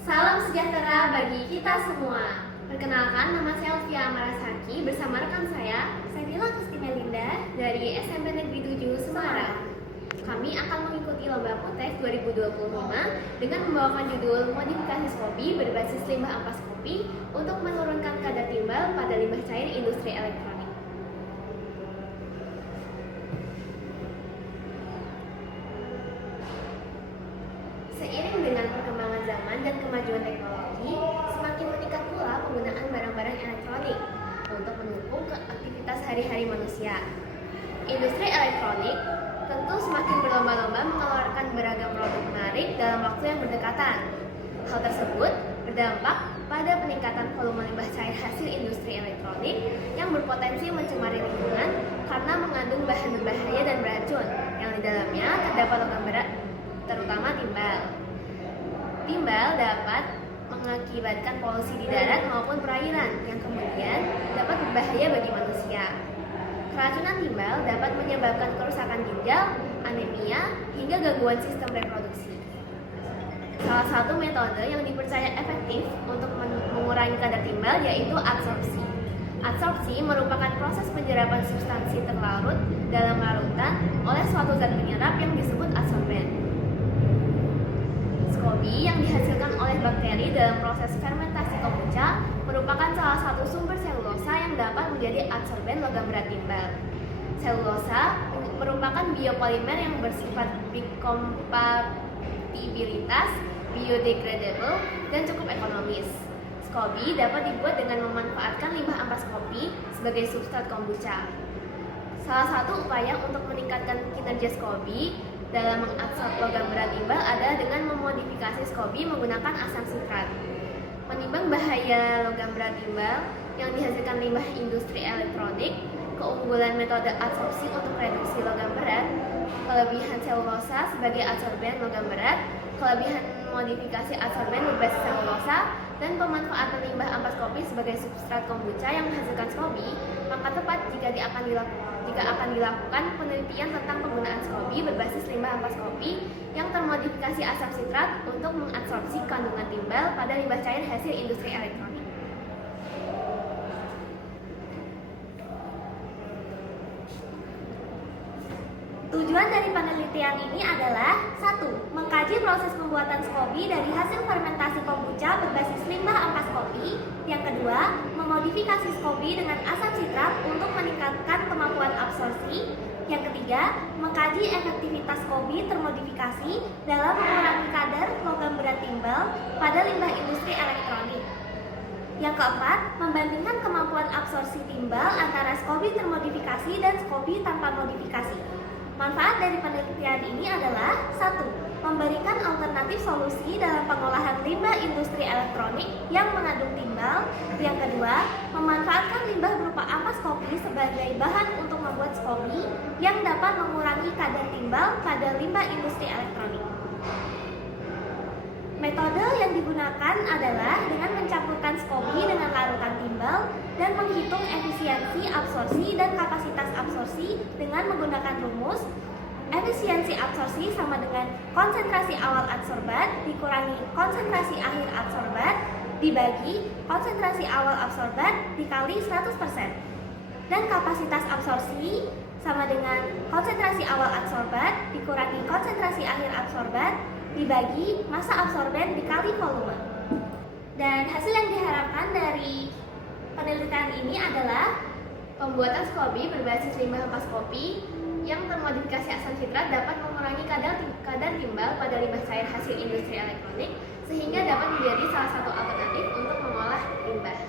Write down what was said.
Salam sejahtera bagi kita semua. Perkenalkan, nama saya Elvia Amarasaki bersama rekan saya Sadila Kustimelinda dari SMP Negeri 7 Semarang. Kami akan mengikuti lomba Potek 2025 dengan membawakan judul Modifikasi Skobi berbasis limbah ampas kopi untuk menurunkan kadar timbal pada limbah cair industri elektronik. Seiring dengan perkembangan zaman dan kemajuan teknologi, semakin meningkat pula penggunaan barang-barang elektronik untuk mendukung aktivitas sehari-hari manusia. Industri elektronik tentu semakin berlomba-lomba mengeluarkan beragam produk menarik dalam waktu yang berdekatan. Hal tersebut berdampak pada peningkatan volume limbah cair hasil industri elektronik yang berpotensi mencemari lingkungan karena mengandung bahan berbahaya dan beracun yang di dalamnya terdapat logam berat, terutama timbal. Timbal dapat mengakibatkan polusi di darat maupun perairan yang kemudian dapat berbahaya bagi manusia. Keracunan timbal dapat menyebabkan kerusakan ginjal, anemia, hingga gangguan sistem reproduksi. Salah satu metode yang dipercaya efektif untuk mengurangi kadar timbal yaitu adsorpsi. Adsorpsi merupakan proses penyerapan substansi terlarut dalam larutan oleh suatu zat penyerap yang disebut adsorben. Skobi yang dihasilkan oleh bakteri dalam proses fermentasi kombucha merupakan salah satu sumber selulosa yang dapat menjadi adsorben logam berat timbal. Selulosa merupakan biopolimer yang bersifat bikompatibilitas, biodegradable, dan cukup ekonomis. Skobi dapat dibuat dengan memanfaatkan limbah ampas kopi sebagai substrat kombucha. Salah satu upaya untuk meningkatkan kinerja skobi dalam mengabsorb logam berat timbal adalah dengan memodifikasi skobi menggunakan asam sitrat. Menimbang bahaya logam berat timbal yang dihasilkan limbah industri elektronik, keunggulan metode adsorpsi untuk reduksi logam berat, kelebihan selulosa sebagai adsorben logam berat, kelebihan modifikasi adsorben berbasis selulosa, dan pemanfaatan limbah ampas kopi sebagai substrat kombucha yang menghasilkan skobi, maka tepat jika akan dilakukan penelitian tentang penggunaan skobi berbasis limbah ampas kopi yang termodifikasi asam sitrat untuk mengadsorpsi kandungan timbal pada limbah cair hasil industri elektronik. Tujuan dari penelitian ini adalah 1. Mengkaji proses pembuatan skobi dari hasil fermentasi kombucha berbasis limbah ampas kopi. Yang kedua, memodifikasi skobi dengan asam sitrat untuk meningkatkan kemampuan absorpsi. Yang ketiga, mengkaji efektivitas skobi termodifikasi dalam mengurangi kadar logam berat timbal pada limbah industri elektronik. Yang keempat, membandingkan kemampuan absorpsi timbal antara skobi termodifikasi dan skobi tanpa modifikasi. Manfaat dari penelitian ini adalah 1. Memberikan alternatif solusi dalam pengolahan limbah industri elektronik yang mengandung timbal. Yang kedua, memanfaatkan limbah berupa ampas kopi sebagai bahan untuk membuat skobi yang dapat mengurangi kadar timbal pada limbah industri elektronik. Metode yang digunakan adalah dengan mencampurkan skobi dengan larutan timbal dan menghitung efisiensi absorpsi dan kapasitas absorpsi dengan menggunakan rumus efisiensi absorpsi sama dengan konsentrasi awal adsorbat dikurangi konsentrasi akhir adsorbat dibagi konsentrasi awal adsorbat dikali 100%, dan kapasitas absorpsi sama dengan konsentrasi awal adsorbat dikurangi konsentrasi akhir adsorbat dibagi massa absorben dikali volume. Dan hasil yang diharapkan dari penelitian ini adalah Pembuatan skobi berbasis limbah ampas kopi yang termodifikasi asam sitrat dapat mengurangi kadar timbal pada limbah cair hasil industri elektronik sehingga dapat menjadi salah satu alternatif untuk mengolah limbah.